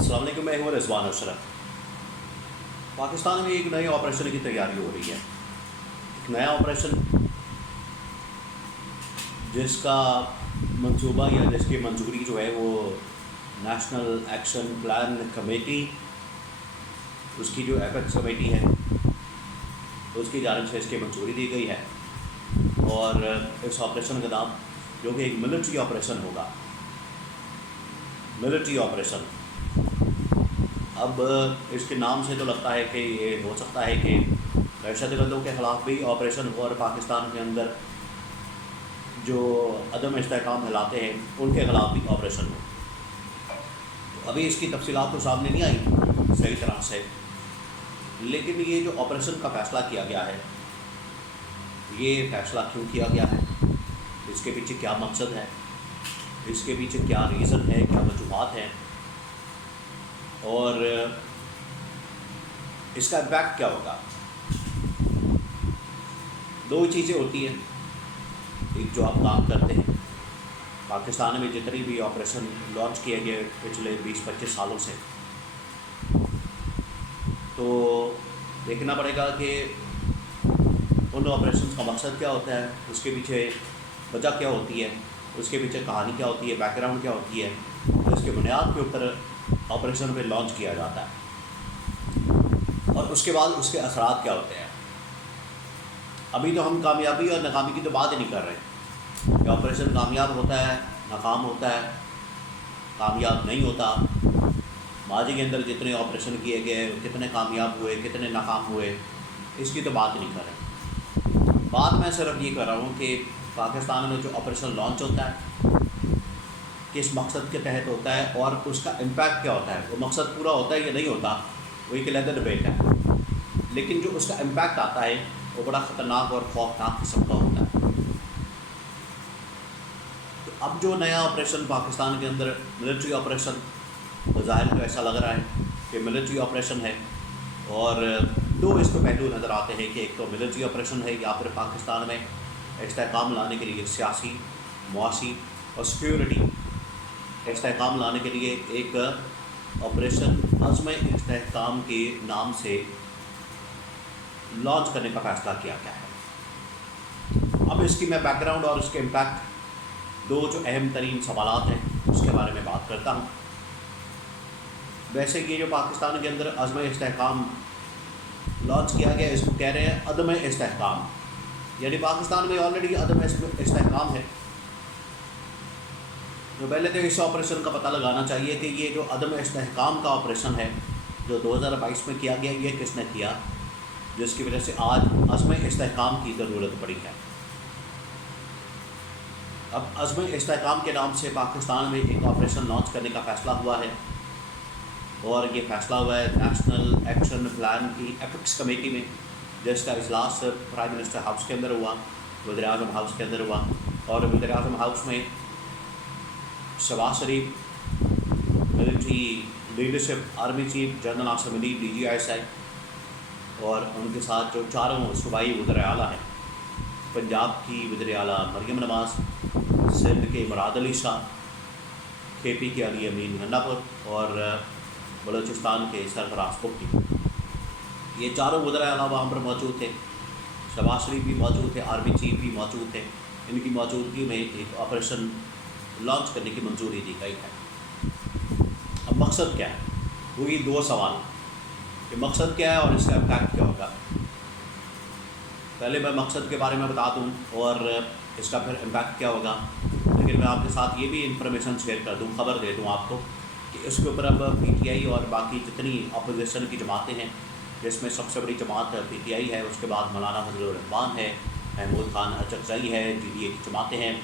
السلام علیکم، میں ہوں رضوان اشرف۔ پاکستان میں ایک نئے آپریشن کی تیاری ہو رہی ہے، ایک نیا آپریشن جس کا منصوبہ یا جس کی منظوری جو ہے وہ نیشنل ایکشن پلان کمیٹی، اس کی جو ایپیکس کمیٹی ہے اس کی جانب سے اس کی منظوری دی گئی ہے، اور اس آپریشن کا نام جو کہ ایک ملٹری آپریشن ہوگا، ملٹری آپریشن۔ اب اس کے نام سے تو لگتا ہے کہ یہ ہو سکتا ہے کہ دہشت گردوں کے خلاف بھی آپریشن ہو اور پاکستان کے اندر جو عدم استحکام پھیلاتے ہیں ان کے خلاف بھی آپریشن ہو۔ تو ابھی اس کی تفصیلات تو سامنے نہیں آئی صحیح طرح سے، لیکن یہ جو آپریشن کا فیصلہ کیا گیا ہے، یہ فیصلہ کیوں کیا گیا ہے، اس کے پیچھے کیا مقصد ہے، اس کے پیچھے کیا ریزن ہے، کیا وجوہات ہیں، اور اس کا امپیکٹ کیا ہوگا۔ دو چیزیں ہوتی ہیں، ایک جو آپ کام کرتے ہیں پاکستان میں جتنی بھی آپریشن لانچ کیے گئے پچھلے 20-25 سالوں سے، تو دیکھنا پڑے گا کہ ان آپریشنز کا مقصد کیا ہوتا ہے، اس کے پیچھے وجہ کیا ہوتی ہے، اس کے پیچھے کہانی کیا ہوتی ہے، بیک گراؤنڈ کیا ہوتی ہے، اس کے بنیاد کے اوپر آپریشن پہ لانچ کیا جاتا ہے، اور اس کے بعد اس کے اثرات کیا ہوتے ہیں۔ ابھی تو ہم کامیابی اور ناکامی کی تو بات ہی نہیں کر رہے کہ آپریشن کامیاب ہوتا ہے، ناکام ہوتا ہے، کامیاب نہیں ہوتا، ماضی کے اندر جتنے آپریشن کیے گئے کتنے کامیاب ہوئے، کتنے ناکام ہوئے، اس کی تو بات نہیں کر رہے۔ بات میں صرف یہ کر رہا ہوں کہ پاکستان میں جو آپریشن لانچ ہوتا ہے کس مقصد کے تحت ہوتا ہے اور اس کا امپیکٹ کیا ہوتا ہے، وہ مقصد پورا ہوتا ہے یا نہیں ہوتا، وہ ایک علیحدہ ڈبیٹ ہے، لیکن جو اس کا امپیکٹ آتا ہے وہ بڑا خطرناک اور خوفناک قسم کا ہوتا ہے۔ تو اب جو نیا آپریشن پاکستان کے اندر ملٹری آپریشن، بظاہر تو ایسا لگ رہا ہے کہ ملٹری آپریشن ہے، اور دو اس کو پہلو نظر آتے ہیں کہ ایک تو ملٹری آپریشن ہے یا پھر پاکستان میں استحکام لانے کے لیے سیاسی، معاشی اور سیکیورٹی استحکام لانے کے لیے ایک آپریشن عزم استحکام کے نام سے لانچ کرنے کا فیصلہ کیا گیا ہے۔ اب اس کی میں بیک گراؤنڈ اور اس کے امپیکٹ، دو جو اہم ترین سوالات ہیں اس کے بارے میں بات کرتا ہوں۔ ویسے یہ جو پاکستان کے اندر عزم استحکام لانچ کیا گیا، اس کو کہہ رہے ہیں عدم استحکام، یعنی پاکستان میں آلریڈی عدم استحکام ہے۔ تو پہلے تو اس آپریشن کا پتہ لگانا چاہیے کہ یہ جو عدم استحکام کا آپریشن ہے جو 2022 میں کیا گیا، یہ کس نے کیا جس کی وجہ سے آج عزم استحکام کی ضرورت پڑی ہے۔ اب عزم استحکام کے نام سے پاکستان میں ایک آپریشن لانچ کرنے کا فیصلہ ہوا ہے، اور یہ فیصلہ ہوا ہے نیشنل ایکشن پلان کی ایپیکس کمیٹی میں، جس کا اجلاس پرائم منسٹر ہاؤس کے اندر ہوا، وزیر اعظم ہاؤس کے اندر ہوا، اور وزیر اعظم ہاؤس میں Shehbaz Sharif, military leadership, army chief general Asif Ali DGI اور ان کے ساتھ جو چاروں صوبائی وزراء اعلیٰ ہیں، پنجاب کی وزیر اعلیٰ مریم نواز، سندھ کے مراد علی شاہ، KP کے علی امین گنڈاپور اور بلوچستان کے سرفراز بگٹی، یہ چاروں وزراء اعلیٰ وہاں پر موجود تھے، شہباز شریف بھی موجود تھے، آرمی چیف بھی موجود تھے۔ ان کی موجودگی میں ایک آپریشن لانچ کرنے کی منظوری دی گئی ہے۔ اب مقصد کیا ہے، وہی دو سوال کہ مقصد کیا ہے اور اس کا امپیکٹ کیا ہوگا۔ پہلے میں مقصد کے بارے میں بتا دوں اور اس کا پھر امپیکٹ کیا ہوگا، لیکن میں آپ کے ساتھ یہ بھی انفارمیشن شیئر کر دوں، خبر دے دوں آپ کو کہ اس کے اوپر اب PTI اور باقی جتنی اپوزیشن کی جماعتیں ہیں، جس میں سب سے بڑی جماعت PTI ہے، اس کے بعد مولانا فضل الرحمان ہے، محمود خان اچکزئی ہے، GDA کی جماعتیں ہیں،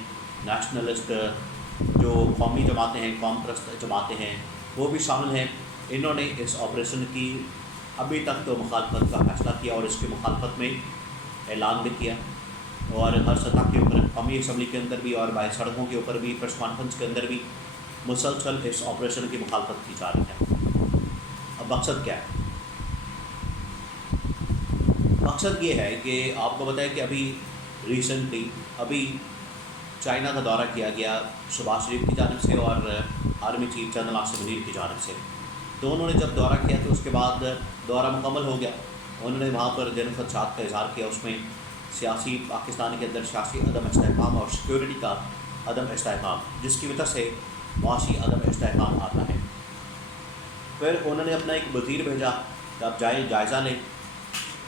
نیشنلسٹ جو قومی جماعتیں ہیں، قوم پرست جماعتیں ہیں، وہ بھی شامل ہیں۔ انہوں نے اس آپریشن کی ابھی تک تو مخالفت کا فیصلہ کیا، اور اس کی مخالفت میں اعلان بھی کیا، اور ہر سطح کے اوپر قومی اسمبلی کے اندر بھی اور باہر سڑکوں کے اوپر بھی، پریس کانفرنس کے اندر بھی مسلسل اس آپریشن کی مخالفت کی جا رہی ہے۔ اب مقصد کیا ہے؟ مقصد یہ ہے کہ آپ کو بتائیں کہ ابھی ریسنٹلی چائنا کا دورہ کیا گیا شہباز شریف کی جانب سے اور آرمی چیف جنرل آصف علی کی جانب سے، تو انہوں نے جب دورہ کیا تو اس کے بعد دورہ مکمل ہو گیا. انہوں نے وہاں پر جن خدشات کا اظہار کیا، اس میں سیاسی پاکستان کے اندر سیاسی عدم استحکام اور سیکیورٹی کا عدم استحکام، جس کی وجہ سے معاشی عدم استحکام آتا ہے. پھر انہوں نے اپنا ایک وزیر بھیجا کہ آپ جائزہ لیں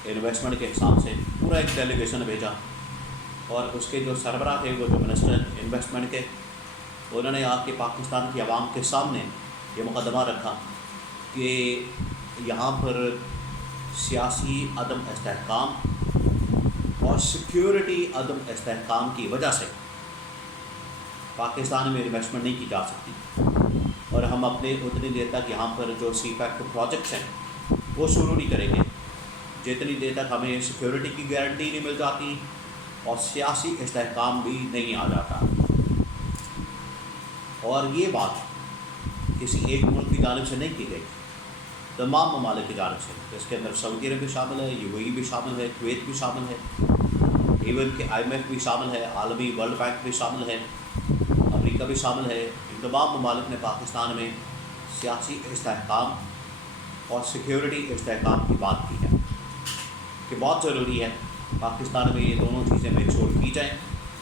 انویسٹمنٹ کے حساب سے، پورا ایک ڈیلیگیشن بھیجا. اور اس کے جو سربراہ تھے، وہ جو منسٹر انویسٹمنٹ کے، انہوں نے آ کے پاکستان کی عوام کے سامنے یہ مقدمہ رکھا کہ یہاں پر سیاسی عدم استحکام اور سیکیورٹی عدم استحکام کی وجہ سے پاکستان میں انویسٹمنٹ نہیں کی جا سکتی، اور ہم اپنے اتنی دیر تک یہاں پر جو سی پیک پروجیکٹس ہیں وہ شروع نہیں کریں گے جتنی دیر تک ہمیں سیکیورٹی کی گارنٹی نہیں مل جاتی اور سیاسی استحکام بھی نہیں آ جاتا. اور یہ بات کسی ایک ملک کی جانب سے نہیں کی گئی، تمام ممالک کی جانب سے. اس کے اندر سعودی عرب بھی شامل ہے، یو اے ای بھی شامل ہے، کویت بھی شامل ہے، ایون کہ آئی ایم ایف بھی شامل ہے، عالمی ورلڈ بینک بھی شامل ہے، امریکہ بھی شامل ہے. ان تمام ممالک نے پاکستان میں سیاسی استحکام اور سیکیورٹی استحکام کی بات کی ہے کہ بہت ضروری ہے پاکستان میں یہ دونوں چیزیں میچور کی جائیں،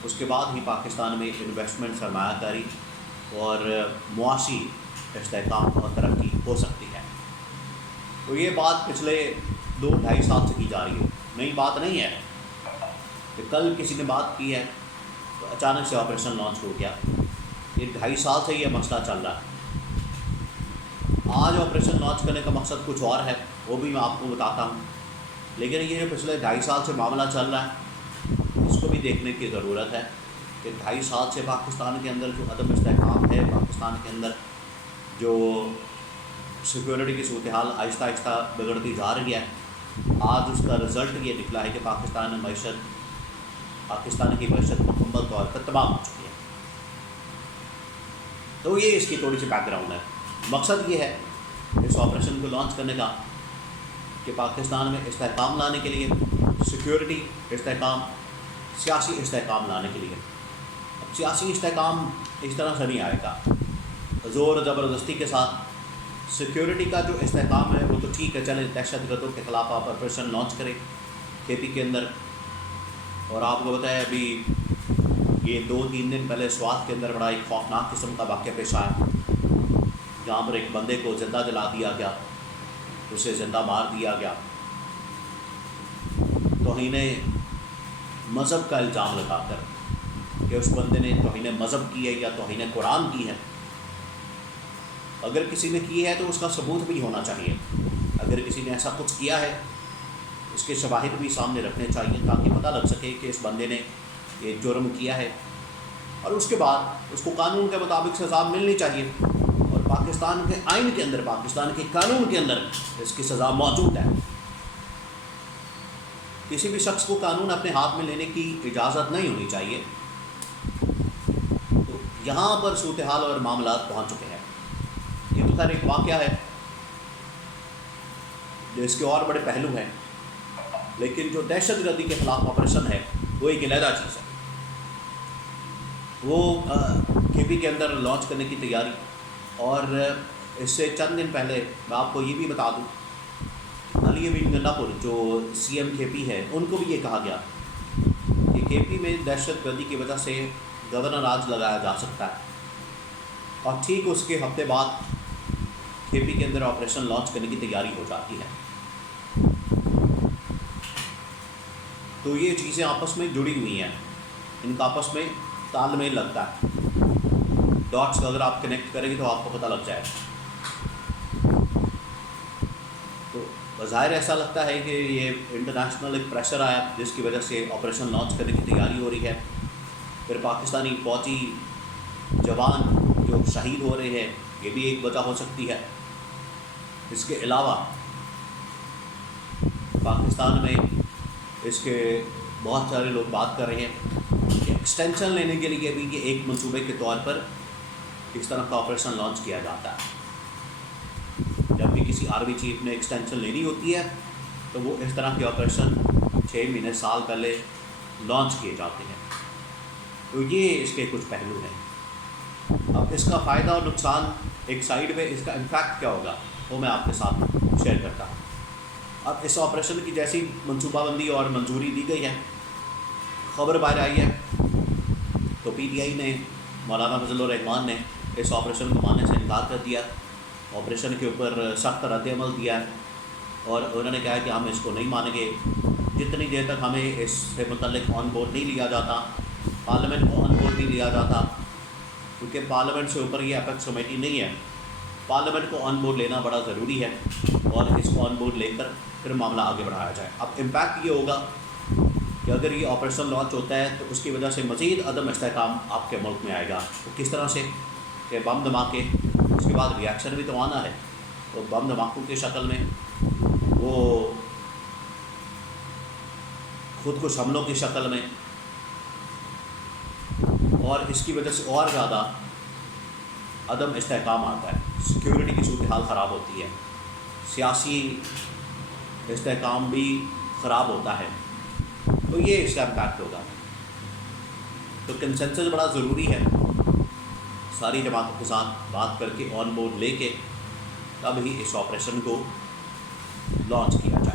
اس کے بعد ہی پاکستان میں انویسٹمنٹ، سرمایہ کاری اور معاشی استحکام اور ترقی ہو سکتی ہے. تو یہ بات پچھلے 2-2.5 سال سے کی جا رہی ہے، نئی بات نہیں ہے کہ کل کسی نے بات کی ہے تو اچانک سے آپریشن لانچ ہو گیا. یہ 2.5 سال سے یہ مسئلہ چل رہا ہے. آج آپریشن لانچ کرنے کا مقصد کچھ اور ہے، وہ بھی میں آپ کو بتاتا ہوں، لیکن یہ جو پچھلے 2.5 سال سے معاملہ چل رہا ہے اس کو بھی دیکھنے کی ضرورت ہے کہ 2.5 سال سے پاکستان کے اندر جو عدم استحکام ہے، پاکستان کے اندر جو سیکورٹی کی صورتحال آہستہ آہستہ بگڑتی جا رہی ہے، آج اس کا رزلٹ یہ نکلا ہے کہ پاکستان کی معیشت مکمل طور پر تباہ ہو چکی ہے. تو یہ اس کی تھوڑی سی بیک گراؤنڈ ہے. مقصد یہ ہے اس آپریشن کو لانچ کرنے کا کہ پاکستان میں استحکام لانے کے لیے، سیکیورٹی استحکام، سیاسی استحکام لانے کے لیے. اب سیاسی استحکام اس طرح سے نہیں آئے گا زور زبردستی کے ساتھ. سیکیورٹی کا جو استحکام ہے وہ تو ٹھیک ہے، چلیں دہشت گردوں کے خلاف آپ آپریشن لانچ کریں کے پی کے اندر. اور آپ کو بتایا ابھی یہ 2-3 دن پہلے سوات کے اندر بڑا ایک خوفناک قسم کا واقعہ پیش آیا، جہاں پر ایک بندے کو زندہ جلا دیا گیا، اسے زندہ مار دیا گیا. توہین مذہب کا الزام لگا کر کہ اس بندے نے توہین مذہب کی ہے یا توہین قرآن کی ہے. اگر کسی نے کی ہے تو اس کا ثبوت بھی ہونا چاہیے. اگر کسی نے ایسا کچھ کیا ہے اس کے شواہد بھی سامنے رکھنے چاہیے تاکہ پتہ لگ سکے کہ اس بندے نے یہ جرم کیا ہے، اور اس کے بعد اس کو قانون کے مطابق سزا ملنی چاہیے. اور پاکستان کے آئین کے اندر، پاکستان کے قانون کے اندر اس کی سزا موجود ہے. کسی بھی شخص کو قانون اپنے ہاتھ میں لینے کی اجازت نہیں ہونی چاہیے. تو یہاں پر صورتحال اور معاملات پہنچ چکے ہیں. یہ تو خیر ایک واقعہ ہے جو اس کے اور بڑے پہلو ہیں، لیکن جو دہشت گردی کے خلاف آپریشن ہے وہ ایک علیحدہ چیز ہے. وہ کے پی کے اندر لانچ کرنے کی تیاری. اور اس سے چند دن پہلے میں آپ کو یہ بھی بتا دوں، علی امین گنڈا پور جو سی ایم کے پی ہے، ان کو بھی یہ کہا گیا کہ کے پی میں دہشت گردی کی وجہ سے گورنر راج لگایا جا سکتا ہے، اور ٹھیک اس کے ہفتے بعد کے پی کے اندر آپریشن لانچ کرنے کی تیاری ہو جاتی ہے. تو یہ چیزیں آپس میں جڑی ہوئی ہیں، ان کا آپس میں تال میل لگتا ہے. ڈاٹس اگر آپ کنیکٹ کریں گے تو آپ کو پتہ لگ جائے. تو بظاہر ایسا لگتا ہے کہ یہ انٹرنیشنل ایک پریشر آیا جس کی وجہ سے آپریشن لانچ کرنے کی تیاری ہو رہی ہے. پھر پاکستانی فوجی جوان جو شہید ہو رہے ہیں، یہ بھی ایک وجہ ہو سکتی ہے. اس کے علاوہ پاکستان میں اس کے بہت سارے لوگ بات کر رہے ہیں کہ ایکسٹینشن لینے کے لیے بھی یہ ایک منصوبے کے طور پر اس طرح کا آپریشن لانچ کیا جاتا ہے. جب بھی کسی آرمی چیف نے ایکسٹینشن لینی ہوتی ہے تو وہ اس طرح کے آپریشن 6 مہینے سال پہلے لانچ کیے جاتے ہیں. تو یہ اس کے کچھ پہلو ہیں. اب اس کا فائدہ اور نقصان ایک سائیڈ میں، اس کا امپیکٹ کیا ہوگا وہ میں آپ کے ساتھ شیئر کرتا ہوں۔ اب اس آپریشن کی جیسی منصوبہ بندی اور منظوری دی گئی ہے، خبر باہر آئی ہے تو پی ٹی آئی نے، مولانا فضل الرحمان نے اس آپریشن کو ماننے سے انکار کر دیا، آپریشن کے اوپر سخت رد عمل دیا ہے اور انہوں نے کہا ہے کہ ہم اس کو نہیں مانیں گے جتنی دیر تک ہمیں اس سے متعلق آن بورڈ نہیں لیا جاتا، پارلیمنٹ کو آن بورڈ نہیں لیا جاتا، کیونکہ پارلیمنٹ سے اوپر یہ اپیکس کمیٹی نہیں ہے، پارلیمنٹ کو آن بورڈ لینا بڑا ضروری ہے اور اس کو آن بورڈ لے کر پھر معاملہ آگے بڑھایا جائے۔ اب امپیکٹ یہ ہوگا کہ اگر یہ آپریشن لانچ ہوتا ہے تو اس کی وجہ سے مزید عدم استحکام آپ کے ملک میں آئے گا۔ تو کس طرح سے کہ بم دھماکے، اس کے بعد ریئیکشن بھی تو آنا ہے، تو بم دھماکوں کی شکل میں، وہ خود کش حملوں کی شکل میں، اور اس کی وجہ سے اور زیادہ عدم استحکام آتا ہے، سیکیورٹی کی صورتحال خراب ہوتی ہے، سیاسی استحکام بھی خراب ہوتا ہے، تو یہ اس کا امپیکٹ ہوگا۔ تو کنسنسس بڑا ضروری ہے، ساری جماعتوں کے ساتھ بات کر کے آن بورڈ لے کے تب ہی اس آپریشن کو لانچ کیا جائے۔